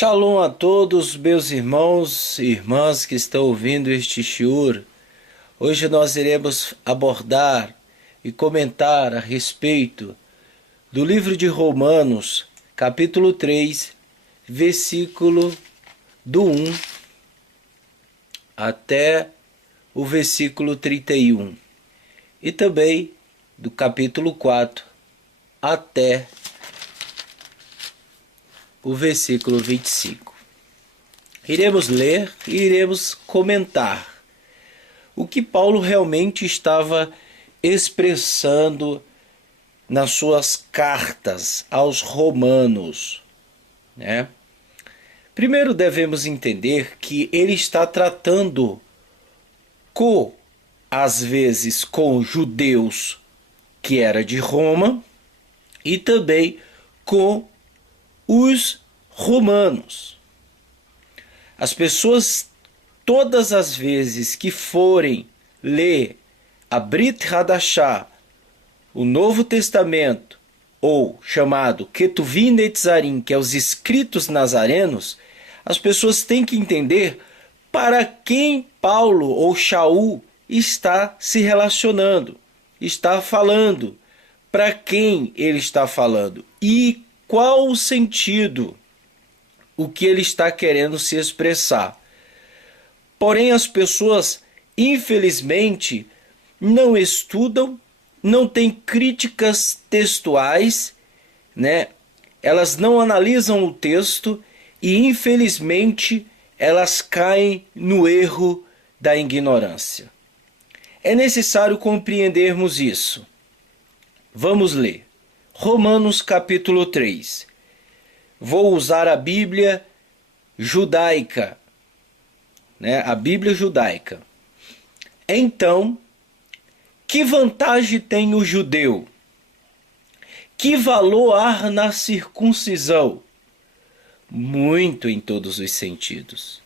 Shalom a todos meus irmãos e irmãs que estão ouvindo este shiur. Hoje nós iremos abordar e comentar a respeito do livro de Romanos, capítulo 3, versículo do 1 até o versículo 31. E também do capítulo 4 até o versículo 25. Iremos ler e iremos comentar o que Paulo realmente estava expressando nas suas cartas aos romanos, né? Primeiro devemos entender que ele está tratando às vezes com judeus que era de Roma e também com os romanos. As pessoas, todas as vezes que forem ler a Brit Hadashah, o Novo Testamento, ou chamado Ketuvim Netzarim, que é os escritos nazarenos, as pessoas têm que entender para quem Paulo ou Shaul está se relacionando, está falando, para quem ele está falando e qual o sentido, o que ele está querendo se expressar. Porém, as pessoas, infelizmente, não estudam, não têm críticas textuais, né? Elas não analisam o texto e, infelizmente, elas caem no erro da ignorância. É necessário compreendermos isso. Vamos ler. Romanos capítulo 3. Vou usar a Bíblia judaica, né? A Bíblia judaica. Então, que vantagem tem o judeu? Que valor há na circuncisão? Muito em todos os sentidos.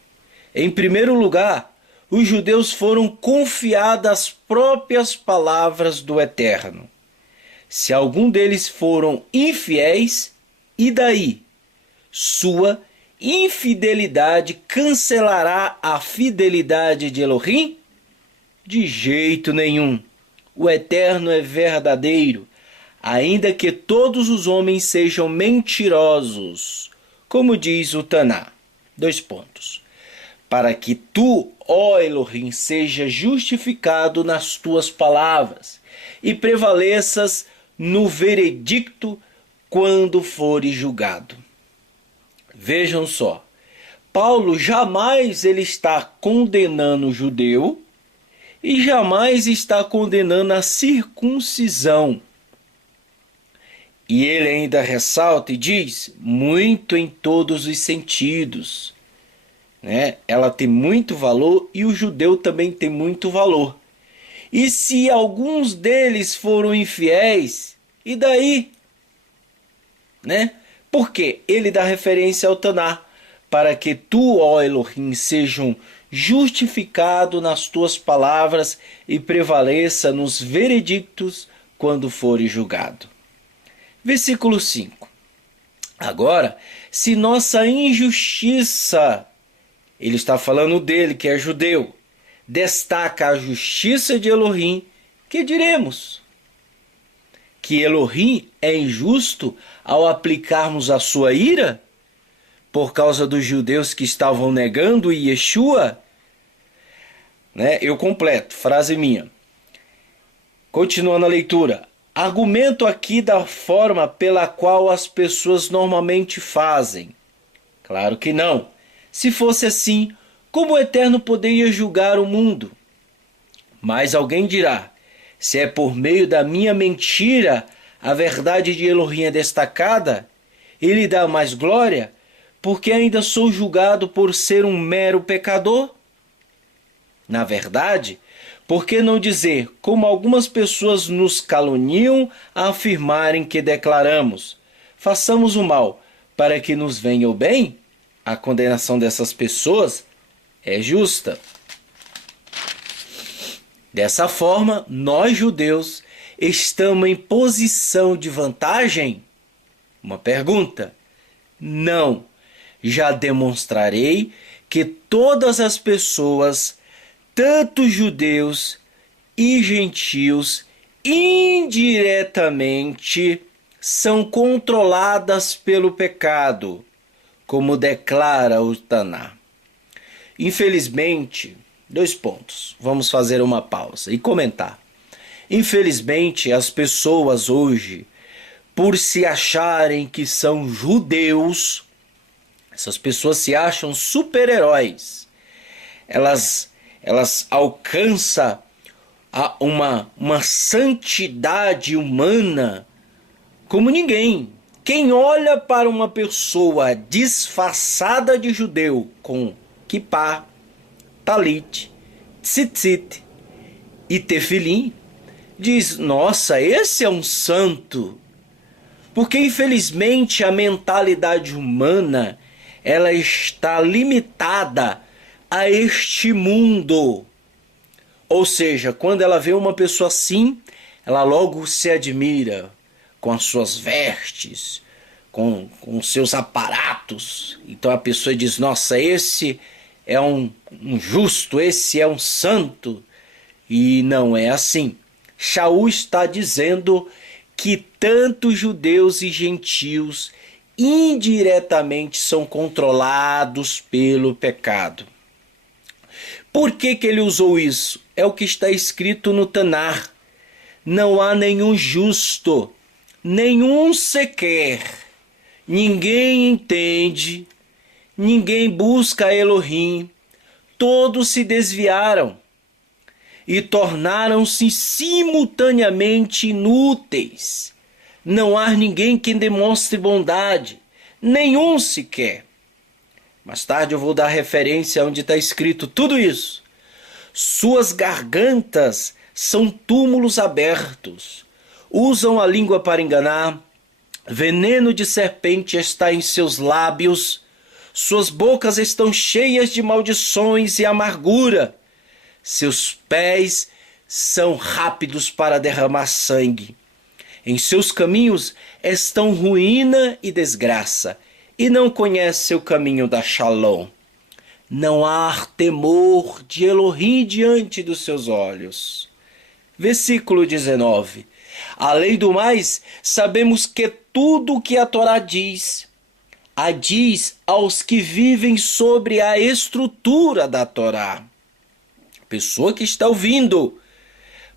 Em primeiro lugar, os judeus foram confiadas as próprias palavras do Eterno. Se algum deles foram infiéis, e daí? Sua infidelidade cancelará a fidelidade de Elohim? De jeito nenhum. O Eterno é verdadeiro, ainda que todos os homens sejam mentirosos, como diz o Taná. 2 pontos. Para que tu, ó Elohim, seja justificado nas tuas palavras e prevaleças no veredicto quando fores julgado. Vejam só, Paulo jamais ele está condenando o judeu e jamais está condenando a circuncisão. E ele ainda ressalta e diz, muito em todos os sentidos, né? Ela tem muito valor e o judeu também tem muito valor. E se alguns deles foram infiéis, e daí? Né? Porque ele dá referência ao Taná, para que tu, ó Elohim, sejam justificado nas tuas palavras e prevaleça nos veredictos quando fores julgado. Versículo 5. Agora, se nossa injustiça, ele está falando dele que é judeu, destaca a justiça de Elohim, que diremos? Que Elohim é injusto ao aplicarmos a sua ira? Por causa dos judeus que estavam negando Yeshua? Né? Eu completo, frase minha. Continuando a leitura. Argumento aqui da forma pela qual as pessoas normalmente fazem. Claro que não. Se fosse assim, como o Eterno poderia julgar o mundo? Mas alguém dirá, se é por meio da minha mentira a verdade de Elohim é destacada, ele dá mais glória, porque ainda sou julgado por ser um mero pecador? Na verdade, por que não dizer, como algumas pessoas nos caluniam a afirmarem que declaramos, façamos o mal para que nos venha o bem? A condenação dessas pessoas é justa. Dessa forma, nós judeus estamos em posição de vantagem? Uma pergunta. Não. já demonstrarei que todas as pessoas, tanto judeus e gentios, indiretamente são controladas pelo pecado, como declara o Taná. Infelizmente, 2 pontos. Vamos fazer uma pausa e comentar. Infelizmente, as pessoas hoje, por se acharem que são judeus, essas pessoas se acham super-heróis. Elas alcançam uma santidade humana como ninguém. Quem olha para uma pessoa disfarçada de judeu com kippá, talit, tzitzit e tefilim, diz: nossa, esse é um santo. Porque infelizmente a mentalidade humana, ela está limitada a este mundo. Ou seja, quando ela vê uma pessoa assim, ela logo se admira com as suas vestes, com seus aparatos. Então a pessoa diz: nossa, esse é um justo, esse é um santo. E não é assim. Shaul está dizendo que tanto judeus e gentios indiretamente são controlados pelo pecado. Por que ele usou isso? É o que está escrito no Tanar. Não há nenhum justo, nenhum sequer. Ninguém entende, ninguém busca Elohim. Todos se desviaram e tornaram-se simultaneamente inúteis. Não há ninguém que demonstre bondade, nenhum sequer. Mais tarde eu vou dar referência onde está escrito tudo isso. Suas gargantas são túmulos abertos, usam a língua para enganar, veneno de serpente está em seus lábios, suas bocas estão cheias de maldições e amargura. Seus pés são rápidos para derramar sangue. Em seus caminhos estão ruína e desgraça, e não conhece o caminho da Shalom. Não há temor de Elohim diante dos seus olhos. Versículo 19. Além do mais, sabemos que tudo o que a Torá diz, a diz aos que vivem sobre a estrutura da Torá. Pessoa que está ouvindo,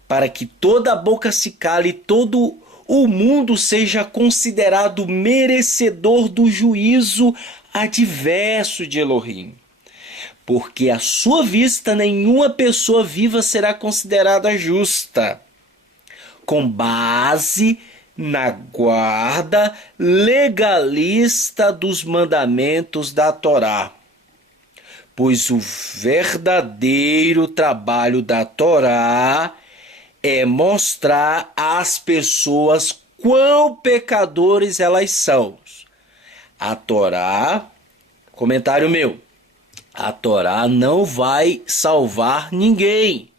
para que toda a boca se cale e todo o mundo seja considerado merecedor do juízo adverso de Elohim. Porque à sua vista nenhuma pessoa viva será considerada justa, com base na guarda legalista dos mandamentos da Torá. Pois o verdadeiro trabalho da Torá é mostrar às pessoas quão pecadores elas são. A Torá, comentário meu, a Torá não vai salvar ninguém.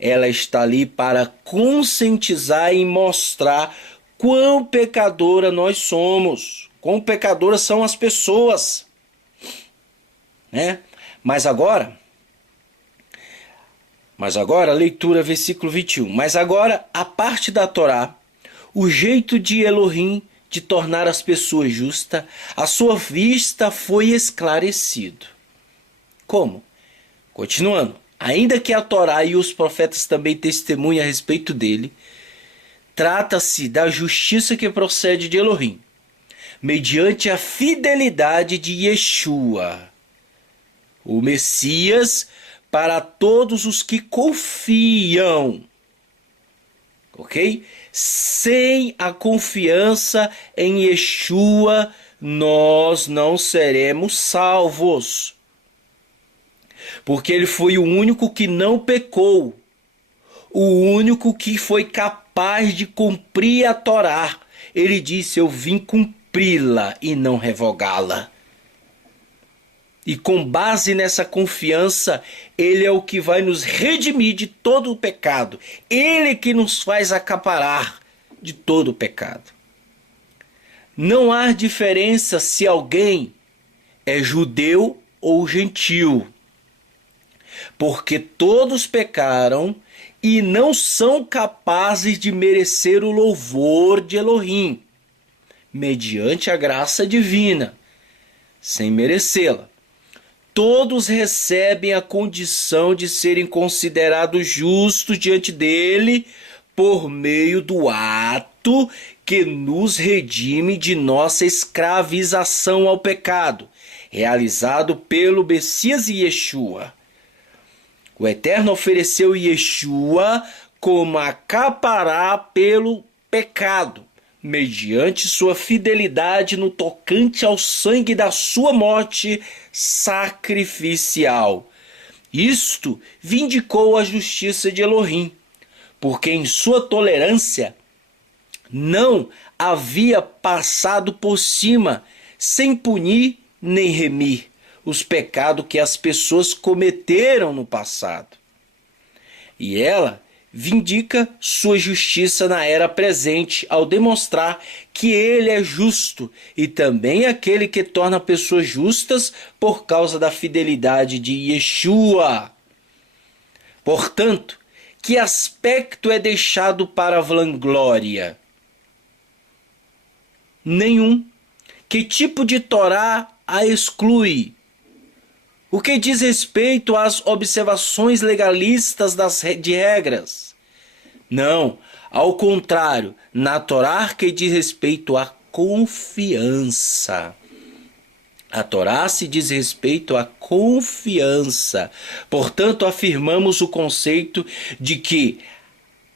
Ela está ali para conscientizar e mostrar quão pecadora nós somos, quão pecadoras são as pessoas, né? Mas agora, leitura versículo 21. Mas agora, a parte da Torá, o jeito de Elohim de tornar as pessoas justas, a sua vista foi esclarecido. Como? Continuando. Ainda que a Torá e os profetas também testemunhem a respeito dele, trata-se da justiça que procede de Elohim, mediante a fidelidade de Yeshua, o Messias, para todos os que confiam. Ok? Sem a confiança em Yeshua, nós não seremos salvos. Porque ele foi o único que não pecou, o único que foi capaz de cumprir a Torá. Ele disse: eu vim cumpri-la e não revogá-la. E com base nessa confiança, ele é o que vai nos redimir de todo o pecado. Ele que nos faz acaparar de todo o pecado. Não há diferença se alguém é judeu ou gentil, porque todos pecaram e não são capazes de merecer o louvor de Elohim, mediante a graça divina, sem merecê-la. Todos recebem a condição de serem considerados justos diante dele por meio do ato que nos redime de nossa escravização ao pecado, realizado pelo Messias Yeshua. O Eterno ofereceu Yeshua como a capará pelo pecado, mediante sua fidelidade no tocante ao sangue da sua morte sacrificial. Isto vindicou a justiça de Elohim, porque em sua tolerância não havia passado por cima, sem punir nem remir, os pecados que as pessoas cometeram no passado. E ela vindica sua justiça na era presente ao demonstrar que ele é justo e também aquele que torna pessoas justas por causa da fidelidade de Yeshua. Portanto, que aspecto é deixado para a vanglória? Nenhum. Que tipo de Torá a exclui? O que diz respeito às observações legalistas de regras? Não, ao contrário, na Torá que diz respeito à confiança. A Torá se diz respeito à confiança. Portanto, afirmamos o conceito de que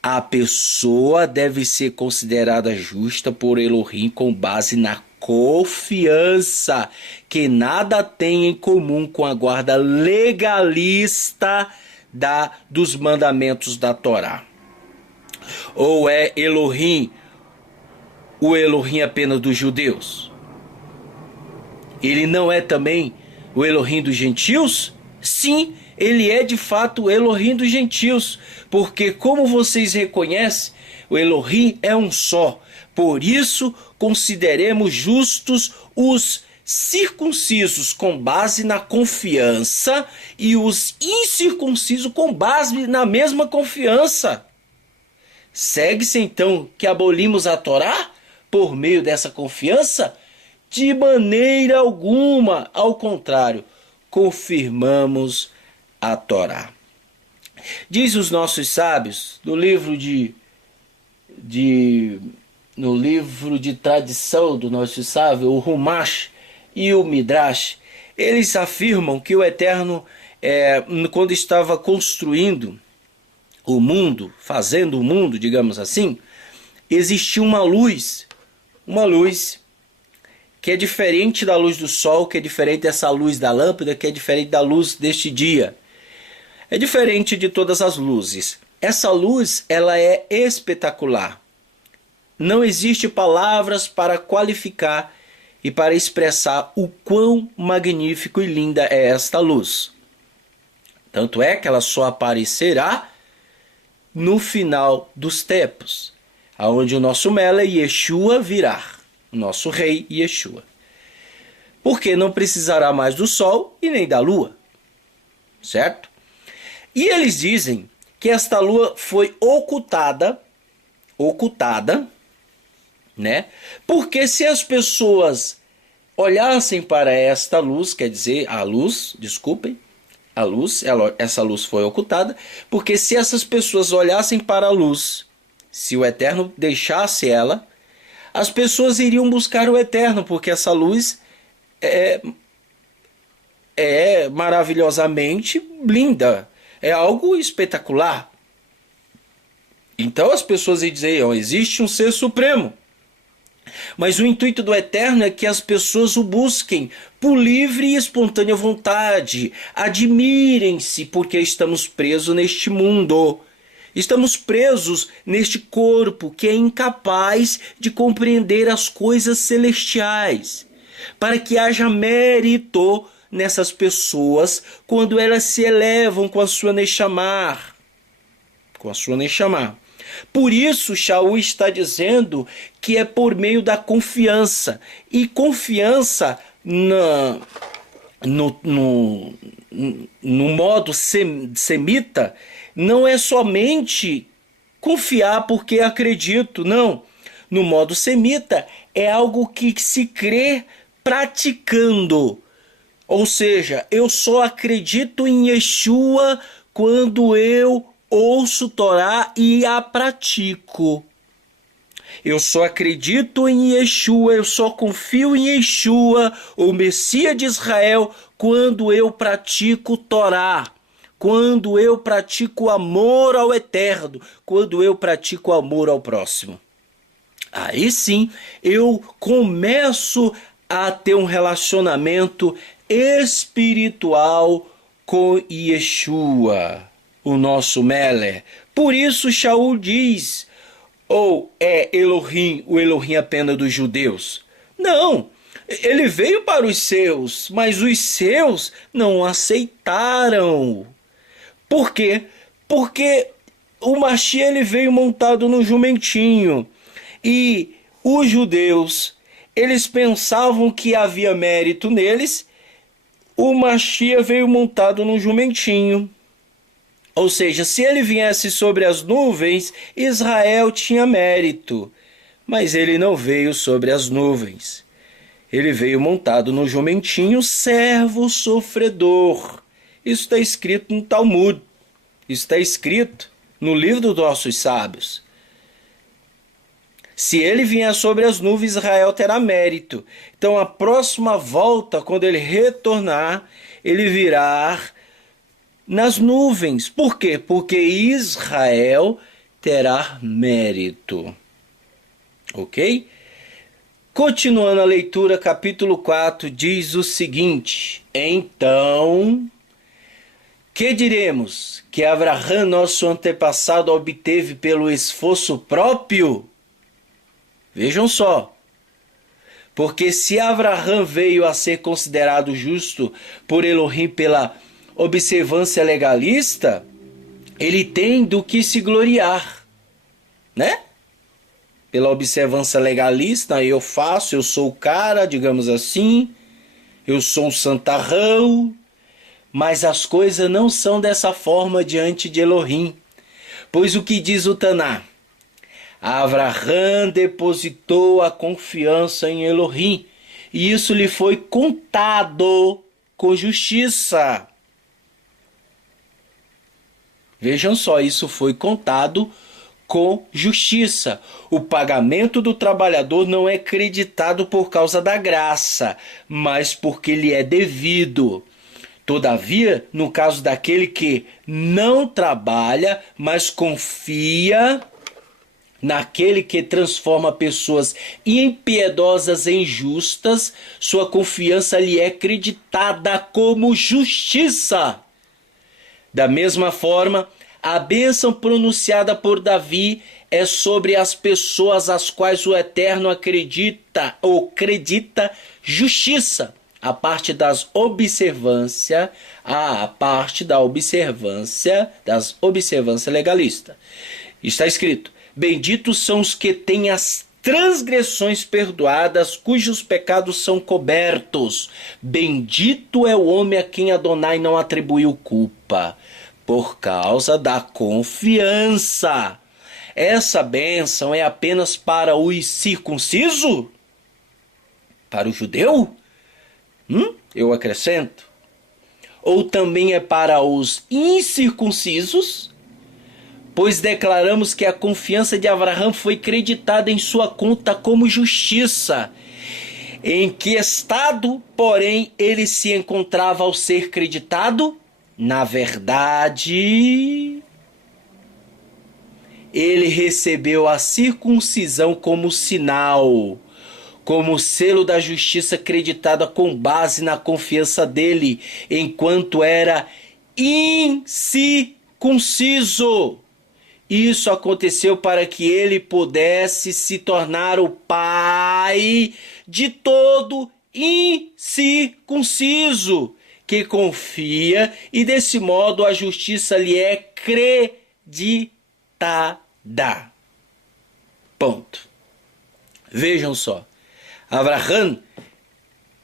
a pessoa deve ser considerada justa por Elohim com base na confiança, que nada tem em comum com a guarda legalista dos mandamentos da Torá. Ou é Elohim o Elohim apenas dos judeus? Ele não é também o Elohim dos gentios? Sim, ele é de fato o Elohim dos gentios, porque como vocês reconhecem, o Elohim é um só. Por isso, consideremos justos os circuncisos com base na confiança e os incircuncisos com base na mesma confiança. Segue-se então que abolimos a Torá por meio dessa confiança? De maneira alguma, ao contrário, confirmamos a Torá. Diz os nossos sábios, no livro de tradição do nosso sábio, o Rumash e o Midrash, eles afirmam que o Eterno, quando estava construindo o mundo, fazendo o mundo, digamos assim, existia uma luz que é diferente da luz do sol, que é diferente dessa luz da lâmpada, que é diferente da luz deste dia. É diferente de todas as luzes. Essa luz, ela é espetacular. Não existe palavras para qualificar e para expressar o quão magnífico e linda é esta luz. Tanto é que ela só aparecerá no final dos tempos, aonde o nosso Mele Yeshua virá, o nosso rei Yeshua. Porque não precisará mais do sol e nem da lua, certo? E eles dizem que esta lua foi ocultada, né? Porque se as pessoas olhassem para esta luz, quer dizer, essa luz foi ocultada, porque se essas pessoas olhassem para a luz, se o Eterno deixasse ela, as pessoas iriam buscar o Eterno, porque essa luz é maravilhosamente linda, é algo espetacular. Então as pessoas diziam, existe um ser supremo. Mas o intuito do Eterno é que as pessoas o busquem por livre e espontânea vontade. Admirem-se porque estamos presos neste mundo. Estamos presos neste corpo que é incapaz de compreender as coisas celestiais. Para que haja mérito nessas pessoas quando elas se elevam com a sua Neshama. Por isso, Shaul está dizendo que é por meio da confiança. E confiança no modo semita, não é somente confiar porque acredito, não. No modo semita é algo que se crê praticando. Ou seja, eu só acredito em Yeshua quando eu ouço Torá e a pratico. Eu só acredito em Yeshua, eu só confio em Yeshua, o Messias de Israel, quando eu pratico Torá, quando eu pratico amor ao Eterno, quando eu pratico amor ao próximo. Aí sim eu começo a ter um relacionamento espiritual com Yeshua, o nosso Meler. Por isso Shaul diz: ou é Elohim, o Elohim apenas dos judeus? Não, ele veio para os seus, mas os seus não aceitaram. Por quê? Porque o Mashiach ele veio montado no jumentinho. E os judeus, eles pensavam que havia mérito neles. O Mashiach veio montado no jumentinho. Ou seja, se ele viesse sobre as nuvens, Israel tinha mérito. Mas ele não veio sobre as nuvens. Ele veio montado no jumentinho, servo sofredor. Isso está escrito no Talmud. Isso está escrito no livro dos nossos sábios. Se ele vier sobre as nuvens, Israel terá mérito. Então, a próxima volta, quando ele retornar, ele virá nas nuvens. Por quê? Porque Israel terá mérito. Ok? Continuando a leitura, capítulo 4 diz o seguinte: então, que diremos? Que Abraão, nosso antepassado, obteve pelo esforço próprio? Vejam só. Porque se Abraão veio a ser considerado justo por Elohim pela observância legalista, ele tem do que se gloriar, né? Pela observância legalista, eu faço, eu sou o cara, digamos assim, eu sou um santarrão, mas as coisas não são dessa forma diante de Elohim. Pois o que diz o Taná? Abraão depositou a confiança em Elohim, e isso lhe foi contado com justiça. Vejam só, isso foi contado com justiça. O pagamento do trabalhador não é creditado por causa da graça, mas porque lhe é devido. Todavia, no caso daquele que não trabalha, mas confia naquele que transforma pessoas impiedosas em justas, sua confiança lhe é creditada como justiça. Da mesma forma, a bênção pronunciada por Davi é sobre as pessoas às quais o Eterno acredita ou acredita justiça, a parte das observâncias legalistas. Está escrito: benditos são os que têm as transgressões perdoadas, cujos pecados são cobertos. Bendito é o homem a quem Adonai não atribuiu culpa, por causa da confiança. Essa bênção é apenas para o circunciso? Para o judeu? Eu acrescento. Ou também é para os incircuncisos? Pois declaramos que a confiança de Abraão foi creditada em sua conta como justiça. Em que estado, porém, ele se encontrava ao ser creditado? Na verdade, ele recebeu a circuncisão como sinal, como selo da justiça creditada com base na confiança dele, enquanto era incircunciso. Isso aconteceu para que ele pudesse se tornar o pai de todo incircunciso que confia, e desse modo a justiça lhe é creditada. Ponto. Vejam só. Abraão,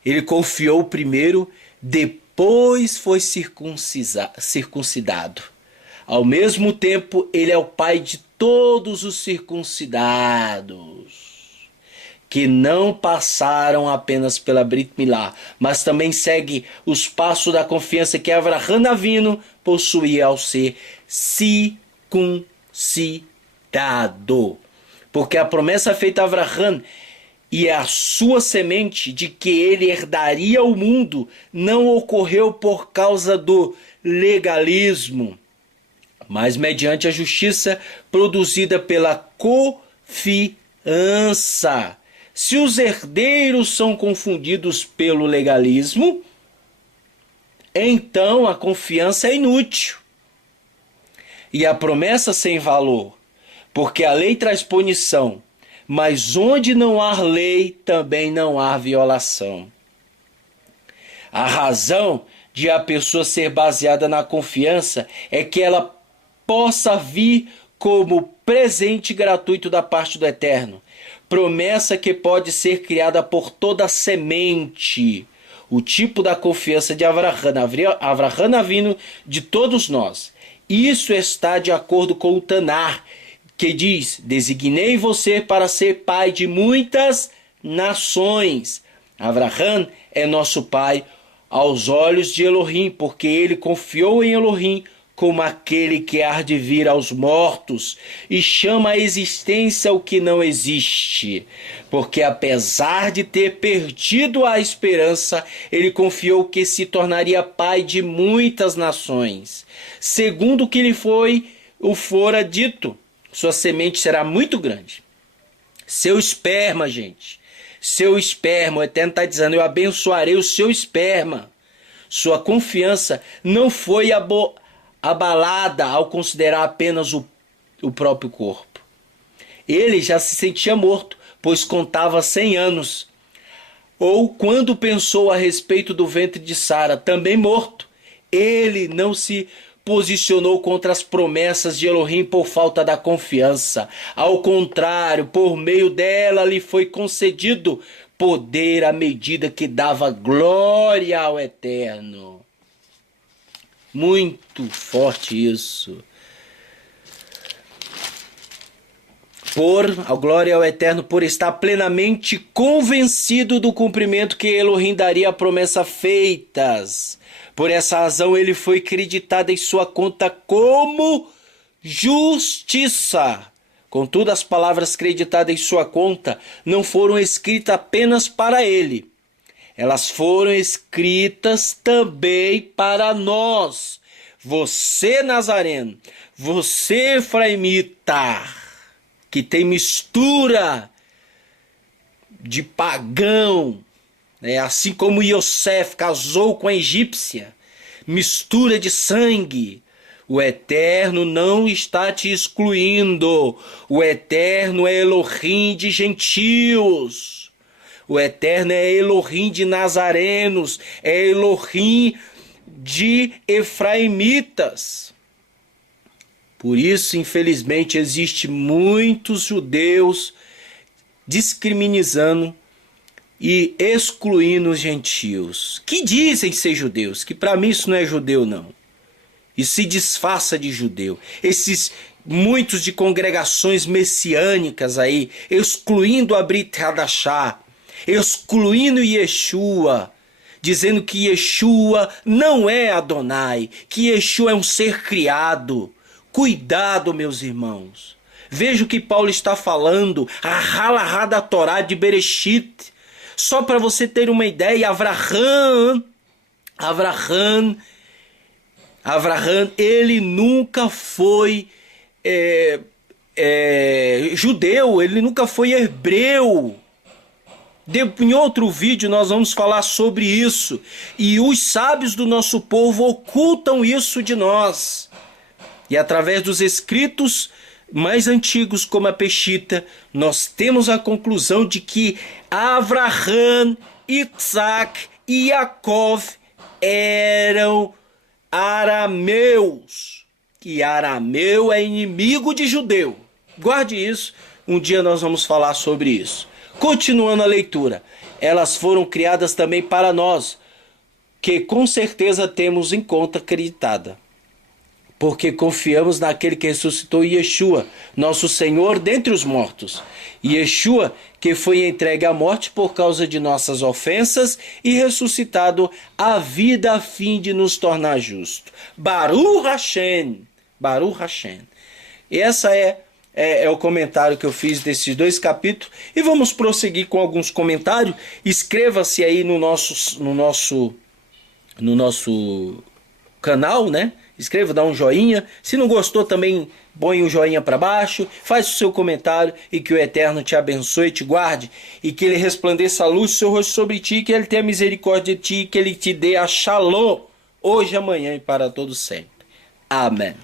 ele confiou primeiro depois foi circuncidado. Ao mesmo tempo, ele é o pai de todos os circuncidados, que não passaram apenas pela Brit Milá, mas também segue os passos da confiança que Avraham Avinu possuía ao ser circuncidado. Porque a promessa feita a Avraham e a sua semente de que ele herdaria o mundo não ocorreu por causa do legalismo, mas mediante a justiça produzida pela confiança. Se os herdeiros são confundidos pelo legalismo, então a confiança é inútil e a promessa sem valor, porque a lei traz punição, mas onde não há lei, também não há violação. A razão de a pessoa ser baseada na confiança é que ela possa vir como presente gratuito da parte do Eterno. Promessa que pode ser criada por toda semente. O tipo da confiança de Avraham Avinu de todos nós. Isso está de acordo com o Tanar, que diz: designei você para ser pai de muitas nações. Avraham é nosso pai aos olhos de Elohim, porque ele confiou em Elohim como aquele que há de vir aos mortos e chama à existência o que não existe. Porque apesar de ter perdido a esperança, ele confiou que se tornaria pai de muitas nações. Segundo o que lhe fora dito, sua semente será muito grande. Seu esperma, gente, seu esperma, o Eterno está dizendo, eu abençoarei o seu esperma. Sua confiança não foi abalada ao considerar apenas o próprio corpo. Ele já se sentia morto, pois contava 100 anos. Ou quando pensou a respeito do ventre de Sara, também morto, ele não se posicionou contra as promessas de Elohim por falta da confiança. Ao contrário, por meio dela lhe foi concedido poder à medida que dava glória ao Eterno. Muito forte isso. A glória ao Eterno por estar plenamente convencido do cumprimento que Elohim daria a promessa feitas. Por essa razão ele foi acreditado em sua conta como justiça. Contudo, as palavras creditadas em sua conta não foram escritas apenas para ele. Elas foram escritas também para nós. Você, nazareno, você, efraimita, que tem mistura de pagão, assim como Yosef casou com a egípcia, mistura de sangue. O Eterno não está te excluindo. O Eterno é Elohim de gentios. O Eterno é Elohim de nazarenos, é Elohim de efraimitas. Por isso, infelizmente, existe muitos judeus discriminando e excluindo os gentios, que dizem ser judeus, que para mim isso não é judeu não, e se disfarça de judeu. Esses muitos de congregações messiânicas aí, excluindo a Brit Hadashah, excluindo Yeshua, dizendo que Yeshua não é Adonai, que Yeshua é um ser criado. Cuidado, meus irmãos. Veja o que Paulo está falando, a halahá da Torá de Bereshit. Só para você ter uma ideia, Avraham, ele nunca foi judeu, ele nunca foi hebreu. Em outro vídeo nós vamos falar sobre isso. E os sábios do nosso povo ocultam isso de nós. E através dos escritos mais antigos, como a Peshita, nós temos a conclusão de que Avraham, Isaac e Yaakov eram arameus. E arameu é inimigo de judeu. Guarde isso, um dia nós vamos falar sobre isso. Continuando a leitura, elas foram criadas também para nós, que com certeza temos em conta acreditada, porque confiamos naquele que ressuscitou Yeshua, nosso Senhor dentre os mortos. Yeshua, que foi entregue à morte por causa de nossas ofensas e ressuscitado à vida a fim de nos tornar justos. Baruch Hashem. Baruch Hashem. Essa é o comentário que eu fiz desses 2 capítulos. E vamos prosseguir com alguns comentários. Inscreva-se aí no nosso canal, né? Escreva, dá um joinha. Se não gostou, também põe o joinha para baixo. Faz o seu comentário e que o Eterno te abençoe, te guarde e que ele resplandeça a luz do seu rosto sobre ti, que ele tenha misericórdia de ti, que ele te dê a shalom hoje, amanhã e para todo sempre. Amém.